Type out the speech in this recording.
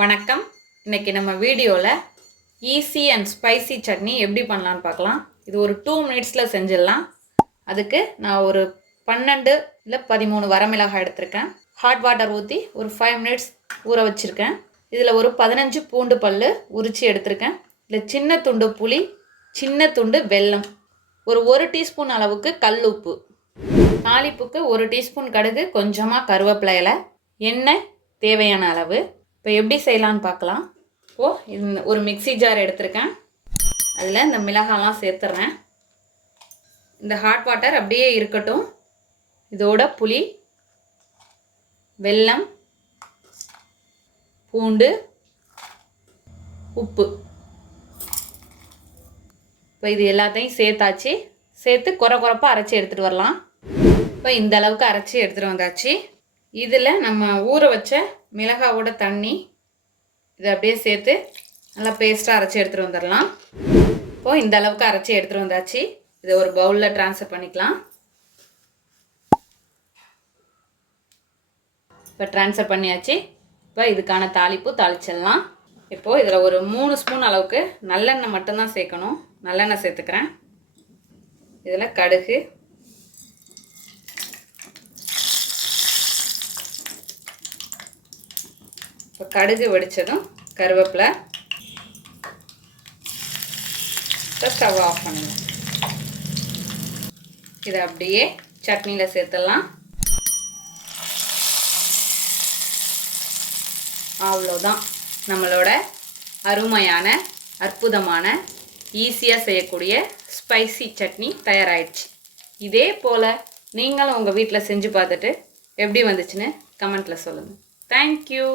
வணக்கம். இன்றைக்கி நம்ம வீடியோவில் ஈஸி அண்ட் ஸ்பைசி சட்னி எப்படி பண்ணலான்னு பார்க்கலாம். இது ஒரு 2 மினிட்ஸில் செஞ்சிடலாம். அதுக்கு நான் ஒரு 12 இல்லை 13 வரமிளகாய் எடுத்திருக்கேன். ஹாட் வாட்டர் ஊற்றி ஒரு 5 மினிட்ஸ் ஊற வச்சுருக்கேன். இதில் ஒரு 15 பூண்டு பல் உரித்து எடுத்திருக்கேன். இதில் சின்ன துண்டு புளி, சின்ன துண்டு வெல்லம், ஒரு டீஸ்பூன் அளவுக்கு கல் உப்பு, தாளிப்புக்கு 1 டீஸ்பூன் கடுகு, கொஞ்சமாக கருவேப்பிலை இலை, எண்ணெய் தேவையான அளவு. இப்போ எப்படி செய்யலான்னு பார்க்கலாம். இந்த ஒரு மிக்ஸி ஜார் எடுத்திருக்கேன். அதில் இந்த மிளகாலாம் சேர்த்துட்றேன். இந்த ஹாட் வாட்டர் அப்படியே இருக்கட்டும். இதோட புளி, வெல்லம், பூண்டு, உப்பு, இப்போ இது எல்லாத்தையும் சேர்த்தாச்சு. சேர்த்து குறைப்பாக அரைச்சி எடுத்துகிட்டு வரலாம். இப்போ இந்த அளவுக்கு அரைச்சி எடுத்துகிட்டு வந்தாச்சு. இதில் நம்ம ஊற வச்ச மிளகாவோட தண்ணி இதை அப்படியே சேர்த்து நல்லா பேஸ்ட்டாக அரைச்சி எடுத்துகிட்டு வந்துடலாம். இப்போது இந்த அளவுக்கு அரைச்சி எடுத்துகிட்டு வந்தாச்சு. இதை ஒரு பவுலில் ட்ரான்ஸ்ஃபர் பண்ணிக்கலாம். இப்போ ட்ரான்ஸ்ஃபர் பண்ணியாச்சு. இப்போ இதுக்கான தாளிப்பு தாளிச்சிடலாம். இப்போது இதில் ஒரு 3 ஸ்பூன் அளவுக்கு நல்லெண்ணெய் மட்டும்தான் சேர்க்கணும். நல்லெண்ணெய் சேர்த்துக்கிறேன். இதில் கடுகு, இப்போ கடுகு வெடித்ததும் கருவேப்பிலை, இப்போ ஸ்டவ் ஆஃப் பண்ணுங்கள். இதை அப்படியே சட்னியில் சேர்த்துடலாம். அவ்வளோதான், நம்மளோட அருமையான அற்புதமான ஈஸியாக செய்யக்கூடிய ஸ்பைசி சட்னி தயாராகிடுச்சு. இதே போல் நீங்களும் உங்கள் வீட்டில் செஞ்சு பார்த்துட்டு எப்படி வந்துச்சுன்னு கமெண்ட்டில் சொல்லுங்கள். தேங்க்யூ.